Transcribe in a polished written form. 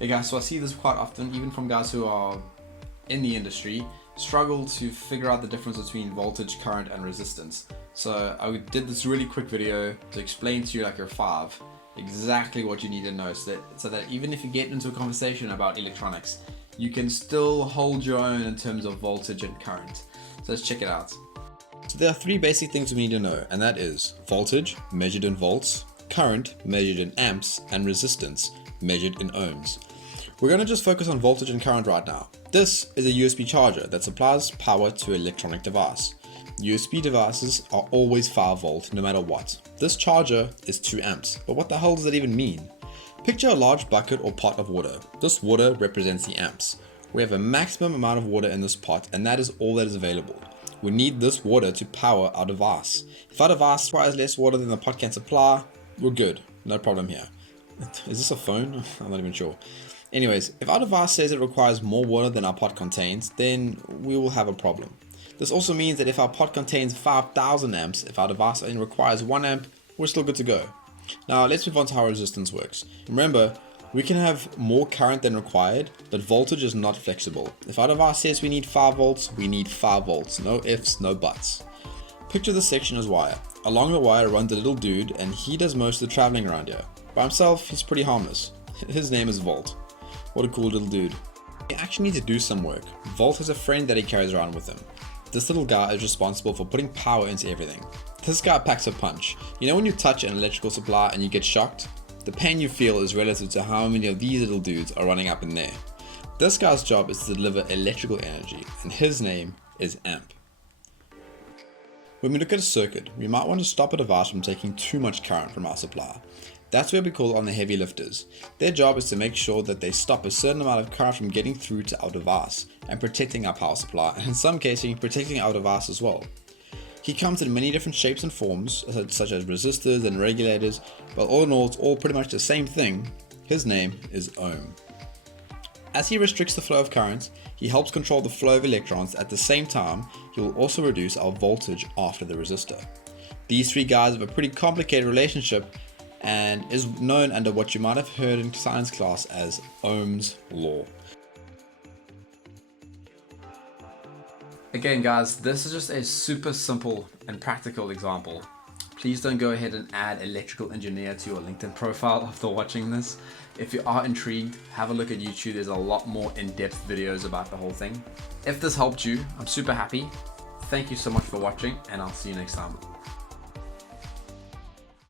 Yeah, guys, so I see this quite often, even from guys who are in the industry, struggle to figure out the difference between voltage, current, and resistance. So I did this really quick video to explain to you, like you're 5, exactly what you need to know, so that even if you get into a conversation about electronics, you can still hold your own in terms of voltage and current. So let's check it out. So there are 3 basic things we need to know, and that is voltage, measured in volts, current, measured in amps, and resistance, measured in ohms. We're going to just focus on voltage and current right now. This is a USB charger that supplies power to an electronic device. USB devices are always 5 volt no matter what. This charger is 2 amps, but what the hell does that even mean? Picture a large bucket or pot of water. This water represents the amps. We have a maximum amount of water in this pot, and that is all that is available. We need this water to power our device. If our device requires less water than the pot can supply, we're good. No problem here. Is this a phone? I'm not even sure. Anyways, if our device says it requires more water than our pot contains, then we will have a problem. This also means that if our pot contains 5,000 amps, if our device only requires 1 amp, we're still good to go. Now let's move on to how resistance works. Remember, we can have more current than required, but voltage is not flexible. If our device says we need 5 volts, we need 5 volts. No ifs, no buts. Picture this section as wire. Along the wire runs a little dude, and he does most of the traveling around here. By himself, he's pretty harmless. His name is Volt. What a cool little dude. We actually need to do some work. Volt has a friend that he carries around with him. This little guy is responsible for putting power into everything. This guy packs a punch. You know when you touch an electrical supply and you get shocked? The pain you feel is relative to how many of these little dudes are running up in there. This guy's job is to deliver electrical energy, and his name is amp. When we look at a circuit, we might want to stop a device from taking too much current from our supply. That's where we call on the heavy lifters. Their job is to make sure that they stop a certain amount of current from getting through to our device and protecting our power supply, and in some cases protecting our device as well. He comes in many different shapes and forms, such as resistors and regulators, but all in all it's all pretty much the same thing. His name is Ohm. As he restricts the flow of current, he helps control the flow of electrons. At the same time, he will also reduce our voltage after the resistor. These 3 guys have a pretty complicated relationship and is known under what you might have heard in science class as Ohm's Law. Again guys, this is just a super simple and practical example. Please don't go ahead and add electrical engineer to your LinkedIn profile after watching this. If you are intrigued, have a look at YouTube. There's a lot more in-depth videos about the whole thing. If this helped you, I'm super happy. Thank you so much for watching, and I'll see you next time.